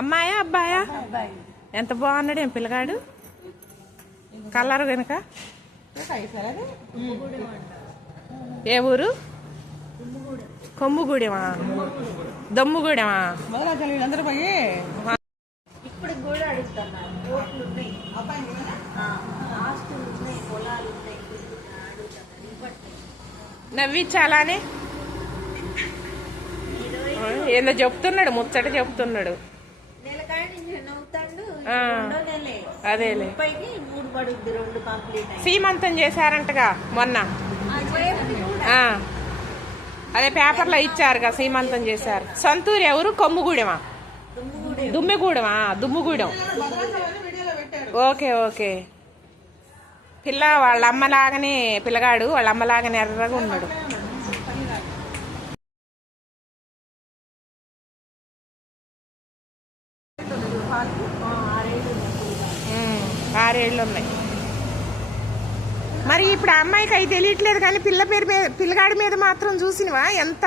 అమ్మాయా అబ్బాయా? ఎంత బాగున్నాడు ఏం పిల్లగాడు, కలర్ కనుక. ఏ ఊరు? కొమ్ముగూడెమా, దమ్ముగూడెమా? అందరూ పోయి ఇప్పుడు కూడా అడుగుతున్నారు. నవ్వించాలానే ఏందో చెప్తున్నాడు, ముచ్చట చెప్తున్నాడు. అదేలే, సీమంతం చేశారంటగా మొన్న. అదే పేపర్లో ఇచ్చారుగా, సీమంతం చేశారు. సొంతూరు ఎవరు? కొమ్ముగూడెమా, దుమ్మిగూడెమా? దుమ్ముగూడెం. Okay okay. పిల్ల వాళ్ళ అమ్మలాగానే, పిల్లగాడు వాళ్ళ అమ్మలాగానే ఎర్రగా ఉన్నాడు. 6 ఏళ్ళు ఉన్నాయి. మరి ఇప్పుడు ఆ అమ్మాయికి అవి తెలియట్లేదు, కానీ పిల్ల పేరు మీద, పిల్లగాడి మీద మాత్రం చూసినవా ఎంత?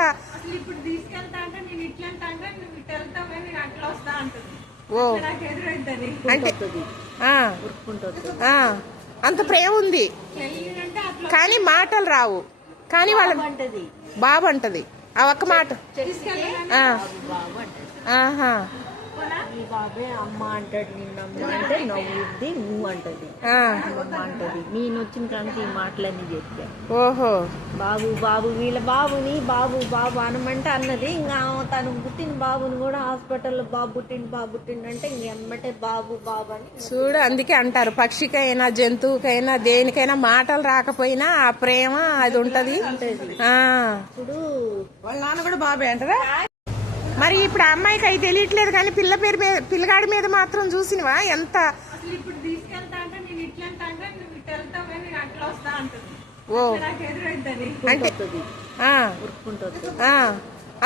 ఓ అంటే అంత ప్రేమ ఉంది, కానీ మాటలు రావు. కానీ వాళ్ళ బాబు అంటది ఆ ఒక్క మాట. ఆహా, ఈ బాబే అమ్మ అంటాడు, నిన్నమ్మ అంటే నవ్వుద్ది, నువ్వు అంటది అమ్మ అంటది. నేను వచ్చిన కానీ ఈ మాటలన్నీ చెప్పా. ఓహో, బాబు బాబు వీళ్ళ బాబుని బాబు బాబు అనమంటే అన్నది. ఇంకా తను పుట్టిన బాబుని కూడా హాస్పిటల్లో బాబు పుట్టిండంటే ఇంకెమ్మటే బాబు బాబు అని చూడు. అందుకే అంటారు, పక్షికైనా జంతువుకైనా దేనికైనా మాటలు రాకపోయినా ఆ ప్రేమ అది ఉంటది. ఇప్పుడు వాళ్ళ నాన్న కూడా బాబే అంటారా? మరి ఇప్పుడు ఆ అమ్మాయికి అవి తెలియట్లేదు, కానీ పిల్ల పేరు మీద, పిల్లగాడి మీద మాత్రం చూసినవా ఎంత? ఓ అంటే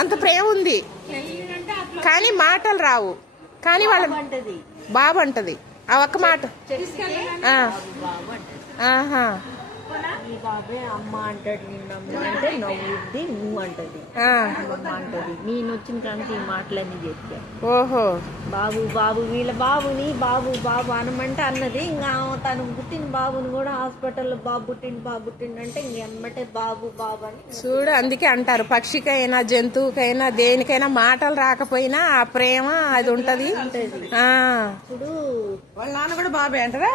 అంత ప్రేమ ఉంది, కానీ మాటలు రావు. కానీ వాళ్ళ బాబు అంటది ఆ ఒక్క మాట. ఆహా, ఈ బాబే అమ్మ అంటాడు, నిన్నమ్మ అంటే నవ్వుద్ది, నువ్వు అంటది అమ్మ అంటది. నేను వచ్చిన కానీ ఈ మాటలన్నీ చెప్పా. ఓహో, బాబు బాబు వీళ్ళ బాబుని బాబు బాబు అనమంటే అన్నది. ఇంకా తను పుట్టిన బాబుని కూడా హాస్పిటల్లో బాబు పుట్టిండంటే ఇంకెమ్మటే బాబు బాబు అని చూడు. అందుకే అంటారు, పక్షికైనా జంతువుకైనా దేనికైనా మాటలు రాకపోయినా ఆ ప్రేమ అది ఉంటది. ఇప్పుడు వాళ్ళ నాన్న కూడా బాబే అంటారా?